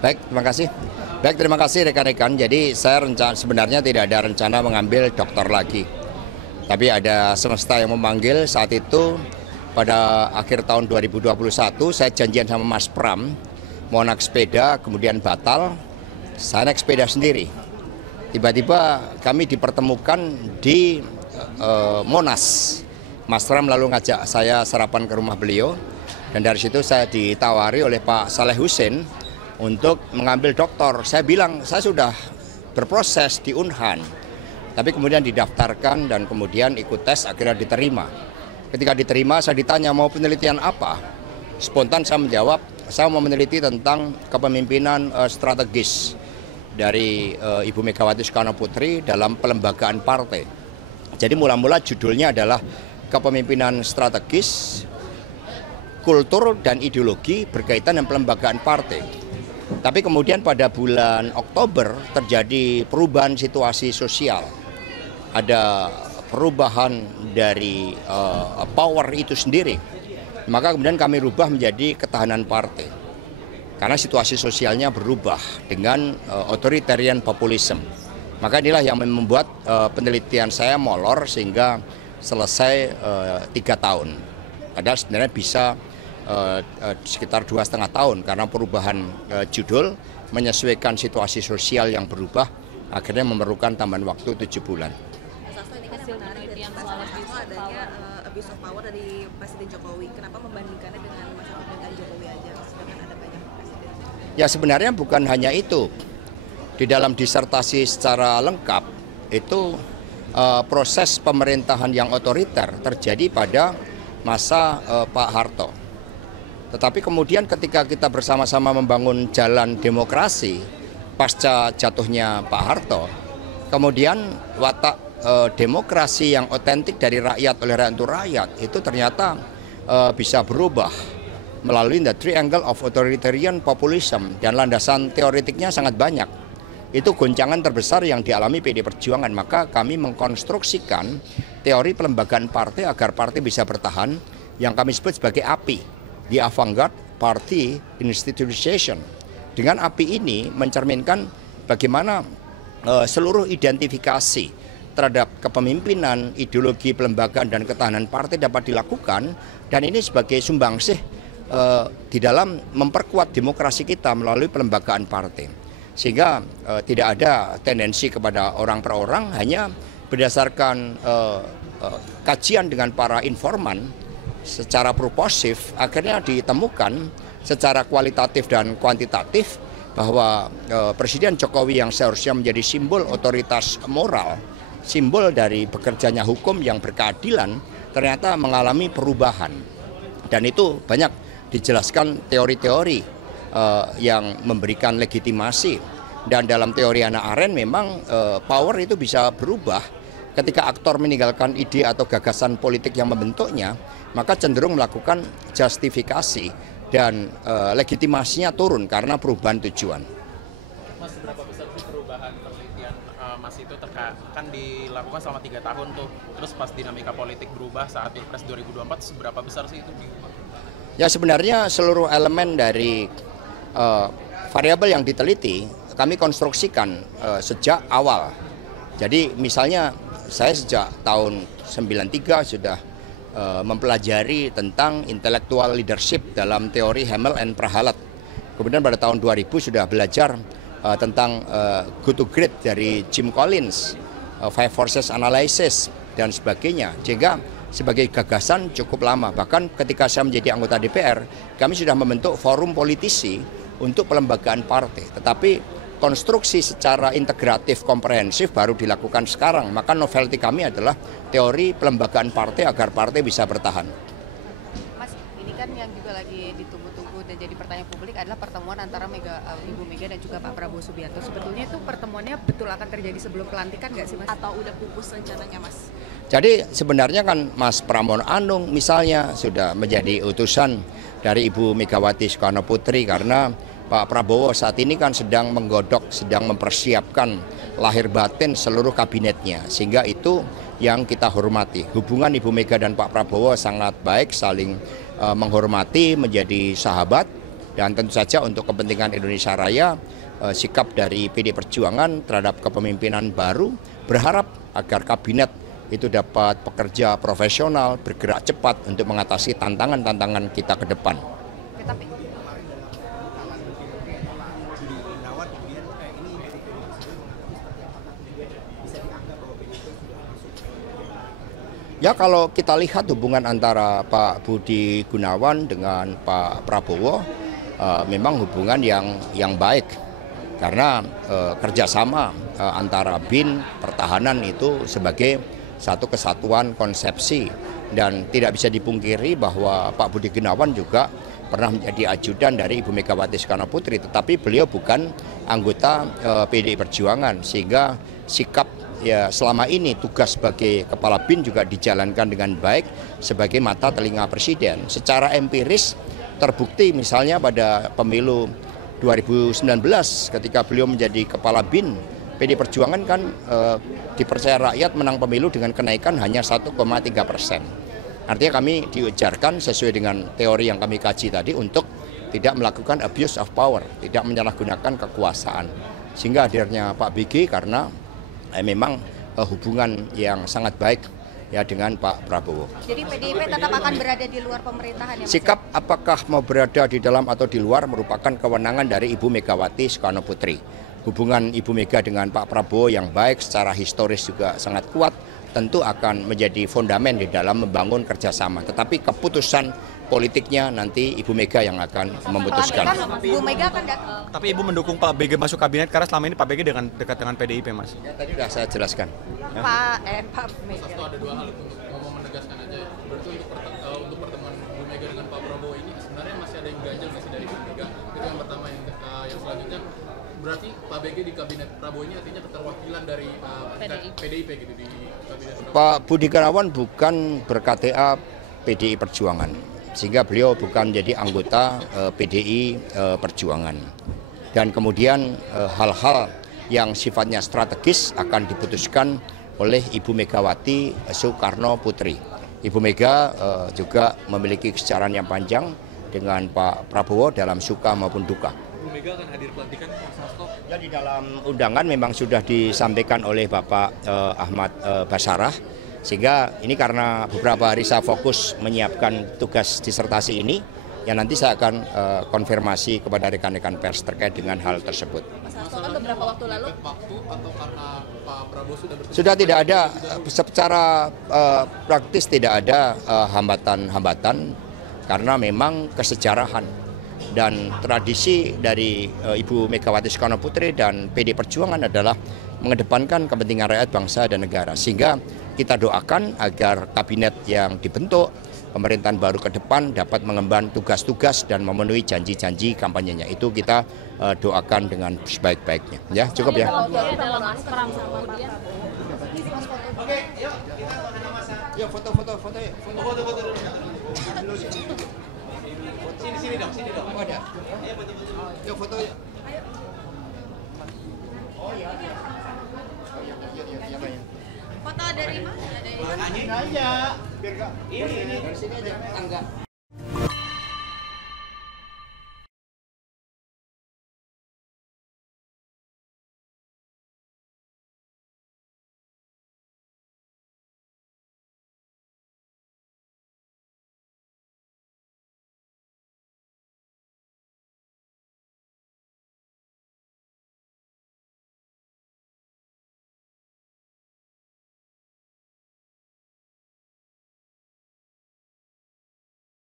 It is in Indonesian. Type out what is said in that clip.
Baik, terima kasih. Baik, terima kasih rekan-rekan. Jadi saya sebenarnya tidak ada rencana mengambil doktor lagi. Tapi ada semesta yang memanggil saat itu pada akhir tahun 2021 saya janjian sama Mas Pram mau naik sepeda, kemudian batal. Saya naik sepeda sendiri. Tiba-tiba kami dipertemukan di Monas. Mas Pram lalu ngajak saya sarapan ke rumah beliau. Dan dari situ saya ditawari oleh Pak Saleh Hussein untuk mengambil doktor. Saya bilang saya sudah berproses di Unhan, tapi kemudian didaftarkan dan kemudian ikut tes akhirnya diterima. Ketika diterima saya ditanya mau penelitian apa. Spontan saya menjawab saya mau meneliti tentang kepemimpinan strategis dari Ibu Megawati Soekarno Putri dalam pelembagaan partai. Jadi mula-mula judulnya adalah kepemimpinan strategis, kultur dan ideologi berkaitan dengan pelembagaan partai. Tapi kemudian pada bulan Oktober terjadi perubahan situasi sosial. Ada perubahan dari power itu sendiri. Maka kemudian kami rubah menjadi ketahanan partai. Karena situasi sosialnya berubah dengan authoritarian populism. Maka inilah yang membuat penelitian saya molor sehingga selesai 3 tahun. Padahal sebenarnya bisa sekitar 2,5 tahun karena perubahan judul menyesuaikan situasi sosial yang berubah akhirnya memerlukan tambahan waktu 7 bulan. Ini kan yang menarik dari adanya abuse of power dari Presiden Jokowi. Kenapa membandingkannya dengan masa pemerintahan Jokowi aja? Sedangkan ada banyak presiden. Ya sebenarnya bukan hanya itu. Di dalam disertasi secara lengkap itu proses pemerintahan yang otoriter terjadi pada masa Pak Harto. Tetapi kemudian ketika kita bersama-sama membangun jalan demokrasi pasca jatuhnya Pak Harto, kemudian watak demokrasi yang otentik dari rakyat oleh rakyat untuk rakyat itu ternyata bisa berubah melalui the triangle of authoritarian populism dan landasan teoretiknya sangat banyak. Itu goncangan terbesar yang dialami PD Perjuangan, maka kami mengkonstruksikan teori pelembagaan partai agar partai bisa bertahan yang kami sebut sebagai API. Di Avant-Garde Party Institutionalization. Dengan API ini mencerminkan bagaimana seluruh identifikasi terhadap kepemimpinan, ideologi, pelembagaan, dan ketahanan partai dapat dilakukan, dan ini sebagai sumbangsih di dalam memperkuat demokrasi kita melalui pelembagaan partai. Sehingga tidak ada tendensi kepada orang per orang, hanya berdasarkan kajian dengan para informan, secara proposif akhirnya ditemukan secara kualitatif dan kuantitatif bahwa Presiden Jokowi yang seharusnya menjadi simbol otoritas moral, simbol dari bekerjanya hukum yang berkeadilan, ternyata mengalami perubahan. Dan itu banyak dijelaskan teori-teori yang memberikan legitimasi. Dan dalam teori Hannah Arendt memang power itu bisa berubah ketika aktor meninggalkan ide atau gagasan politik yang membentuknya, maka cenderung melakukan justifikasi dan legitimasinya turun karena perubahan tujuan. Mas, berapa besar sih perubahan penelitian Mas itu kan dilakukan selama 3 tahun tuh, terus pas dinamika politik berubah saat Pilpres 2024, seberapa besar sih itu diubah? Ya sebenarnya seluruh elemen dari variabel yang diteliti kami konstruksikan sejak awal. Jadi misalnya saya sejak tahun 93 sudah mempelajari tentang intellectual leadership dalam teori Hamel and Prahalat. Kemudian pada tahun 2000 sudah belajar tentang Good to Great dari Jim Collins, Five Forces Analysis dan sebagainya. Sehingga sebagai gagasan cukup lama. Bahkan ketika saya menjadi anggota DPR, kami sudah membentuk forum politisi untuk pelembagaan partai. Tetapi konstruksi secara integratif komprehensif baru dilakukan sekarang. Maka novelty kami adalah teori pelembagaan partai agar partai bisa bertahan. Mas, ini kan yang juga lagi ditunggu-tunggu dan jadi pertanyaan publik adalah pertemuan antara Ibu Mega dan juga Pak Prabowo Subianto. Sebetulnya itu pertemuannya betul akan terjadi sebelum pelantikan nggak sih, Mas? Atau udah pupus rencananya, Mas? Jadi sebenarnya kan Mas Pramono Anung misalnya sudah menjadi utusan dari Ibu Megawati Soekarno Putri karena Pak Prabowo saat ini kan sedang menggodok, sedang mempersiapkan lahir batin seluruh kabinetnya. Sehingga itu yang kita hormati. Hubungan Ibu Mega dan Pak Prabowo sangat baik, saling menghormati, menjadi sahabat. Dan tentu saja untuk kepentingan Indonesia Raya, sikap dari PD Perjuangan terhadap kepemimpinan baru berharap agar kabinet itu dapat bekerja profesional, bergerak cepat untuk mengatasi tantangan-tantangan kita ke depan. Tapi ya kalau kita lihat hubungan antara Pak Budi Gunawan dengan Pak Prabowo memang hubungan yang baik karena kerjasama antara BIN pertahanan itu sebagai satu kesatuan konsepsi dan tidak bisa dipungkiri bahwa Pak Budi Gunawan juga pernah menjadi ajudan dari Ibu Megawati Soekarno Putri, tetapi beliau bukan anggota PDI Perjuangan sehingga sikap ya selama ini tugas sebagai kepala BIN juga dijalankan dengan baik sebagai mata telinga presiden. Secara empiris terbukti misalnya pada pemilu 2019 ketika beliau menjadi kepala BIN, PD Perjuangan kan dipercaya rakyat menang pemilu dengan kenaikan hanya 1,3%. Artinya kami diujarkan sesuai dengan teori yang kami kaji tadi untuk tidak melakukan abuse of power, tidak menyalahgunakan kekuasaan. Sehingga hadirnya Pak BG karena memang hubungan yang sangat baik ya dengan Pak Prabowo. jadi PDIP tetap akan berada di luar pemerintahan ya Mas? Sikap apakah mau berada di dalam atau di luar merupakan kewenangan dari Ibu Megawati Soekarno Putri. Hubungan Ibu Mega dengan Pak Prabowo yang baik secara historis juga sangat kuat tentu akan menjadi fondamen di dalam membangun kerjasama. Tetapi keputusan politiknya nanti Ibu Mega yang akan memutuskan. Ibu Mega akan datang. Tapi Ibu mendukung Pak BG masuk kabinet karena selama ini Pak BG dekat dengan PDIP, Mas. Ya, tadi sudah saya jelaskan. Pak Mega. Itu ada dua hal itu mau menegaskan aja. Berarti untuk pertemuan Bu Mega dengan Pak Prabowo ini sebenarnya masih ada yang ganjil masih dari Bu Mega. Itu yang pertama. Yang selanjutnya berarti Pak BG di kabinet Prabowo ini artinya keterwakilan dari PDIP gitu di kabinet Prabowo. Pak Budi Gunawan bukan ber-KTA PDI Perjuangan, sehingga beliau bukan menjadi anggota PDI Perjuangan. Dan kemudian hal-hal yang sifatnya strategis akan diputuskan oleh Ibu Megawati Soekarno Putri. Ibu Mega juga memiliki kesejarah yang panjang dengan Pak Prabowo dalam suka maupun duka. Bu Mega akan hadir pelantikan Mas Hasto. Ya, di dalam undangan memang sudah disampaikan oleh Bapak Ahmad Basarah, sehingga ini karena beberapa hari saya fokus menyiapkan tugas disertasi ini, ya nanti saya akan konfirmasi kepada rekan-rekan pers terkait dengan hal tersebut. Mas Hasto kan beberapa waktu lalu Waktu atau karena Pak Prabowo Sudah tidak ada, secara praktis tidak ada hambatan-hambatan karena memang kesejarahan dan tradisi dari Ibu Megawati Soekarno Putri dan PD Perjuangan adalah mengedepankan kepentingan rakyat, bangsa, dan negara. Sehingga kita doakan agar kabinet yang dibentuk, pemerintahan baru ke depan dapat mengemban tugas-tugas dan memenuhi janji-janji kampanyenya. Itu kita doakan dengan sebaik-baiknya. Ya, cukup ya. Ya, foto-foto. Sini dong. Oh, ada. Ya, foto. Oh iya. foto dari mana? Nanya aja. Biar ini dari sini aja. Tangga.